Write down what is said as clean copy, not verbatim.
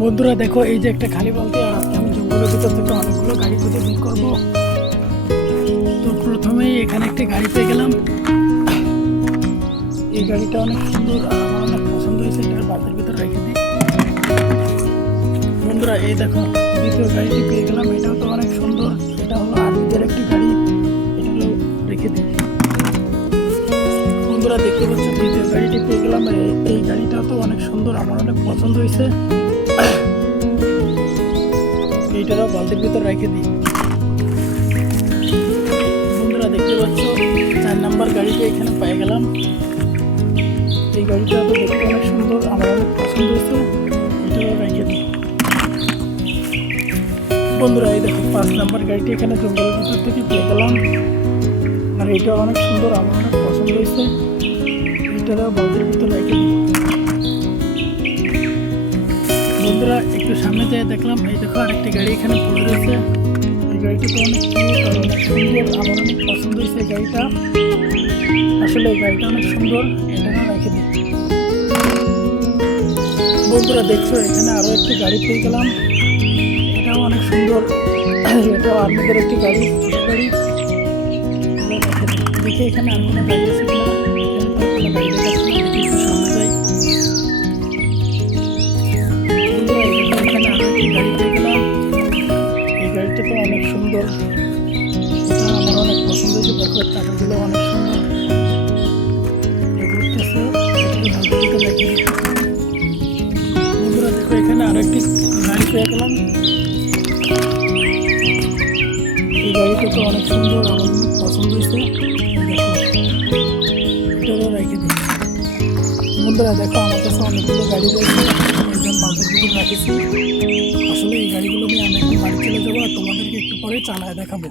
বন্ধুরা দেখো, এই যে একটা খালি বালতি, আর আজকে আমি জঙ্গলের ভিতর থেকে অনেকগুলো গাড়ি খুঁজে বের করবো। তো প্রথমেই এখানে একটা গাড়ি পেয়ে গেলাম। এই গাড়িটা অনেক সুন্দর আর আমার অনেক পছন্দ হয়েছে, এটার বালতির ভিতর রেখে দিই। বন্ধুরা এই দেখো, দ্বিতীয় গাড়িটি পেয়ে গেলাম, এটাও তো অনেক সুন্দর। এটা হলো আর্মিদের একটি গাড়ি, এটাও রেখে দিই। বন্ধুরা দেখতে পাচ্ছ, দ্বিতীয় গাড়িটি পেয়ে গেলাম। এই গাড়িটাও তো অনেক সুন্দর, আমার অনেক পছন্দ হয়েছে। এইটারও বালতির ভিতর রেখে দিই। বন্ধুরা দেখতে পাচ্ছ, 4 নাম্বার গাড়িটা এখানে পেয়ে গেলাম। এই গাড়িটা তো দেখতে অনেক সুন্দর, আমার অনেক পছন্দ হয়েছে, এটাও রেখে দিই। বন্ধুরা এই দেখো, 5 নাম্বার গাড়িটি এখানে জঙ্গলের ভিতর থেকে পেয়ে গেলাম, আর এটাও অনেক সুন্দর, আমার অনেক পছন্দ হয়েছে, এটারও বালতির ভিতর রেখে দিই। বন্ধুরা একটু সামনে যেয়ে দেখলাম, এই দেখো আরেকটি গাড়ি এখানে পড়ে রয়েছে। এই গাড়িটা তো অনেক কিউট আর অনেক সুন্দর, আমার অনেক পছন্দ হয়েছে এই গাড়িটা। আসলে এই গাড়িটা অনেক সুন্দর, এটাও রেখে দিই। বন্ধুরা দেখছো, এখানে আরও একটি গাড়ি পেয়ে গেলাম, এটাও অনেক সুন্দর। এটাও আর্মিদের একটি গাড়ি, ছোট গাড়ি, দেখে এখানে আর কোনো গাড়ি আছে কিনা। এখানে তো কোনো গাড়ি দেখাচ্ছে না, দেখি একটু সামনে যাই। এখানে আরো একটি গাড়ি পেয়ে গেলাম, এই গাড়িটা তো অনেক সুন্দর, এটা আমার অনেক পছন্দ হয়েছে। দেখো চাকাগুলো অনেক সুন্দর, ঘুরতেছে, এটাকে রেখে দিই। বন্ধুরা দেখো, এখানে আরো একটি গাড়ি পেয়ে গেলাম, এই গাড়িটা তো অনেক সুন্দর, আমার অনেক পছন্দ হয়েছে। দেখো এটাও রেখে দিই। বন্ধুরা দেখো, আমার কাছে অনেকগুলো গাড়ি রয়েছে, একজন বালতির ভিতর রাখেছি। আসলে এই গাড়িগুলো নিয়ে আমি একটু বাড়ি চলে যাবো, আর তোমাদেরকে একটু পরে চালায় দেখাবো।